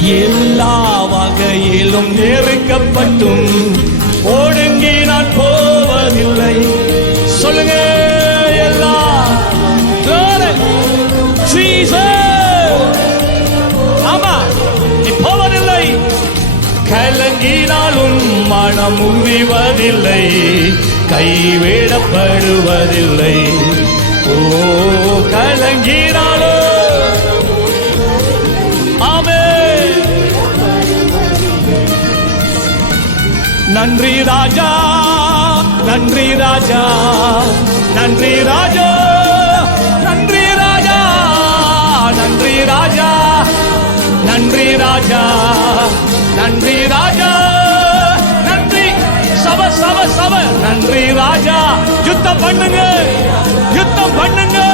எல்லா வகையிலும் நெருக்கப்பட்டும் ஒடுங்கி நான் போவதில்லை. சொல்லுங்க, எல்லா ஆமா, நீ போவதில்லை. கலங்கினாலும் மனம் முறிவதில்லை, கைவிடப்படுவதில்லை. ஓ, கலங்கினாலும் நன்றி ராஜா, நன்றி ராஜா, நன்றி ராஜா, நன்றி ராஜா, நன்றி ராஜா, நன்றி ராஜா, நன்றி ராஜா, நன்றி. சப சப சப நன்றி ராஜா. யுத்தம் பண்ணுங்க, யுத்தம் பண்ணுங்க.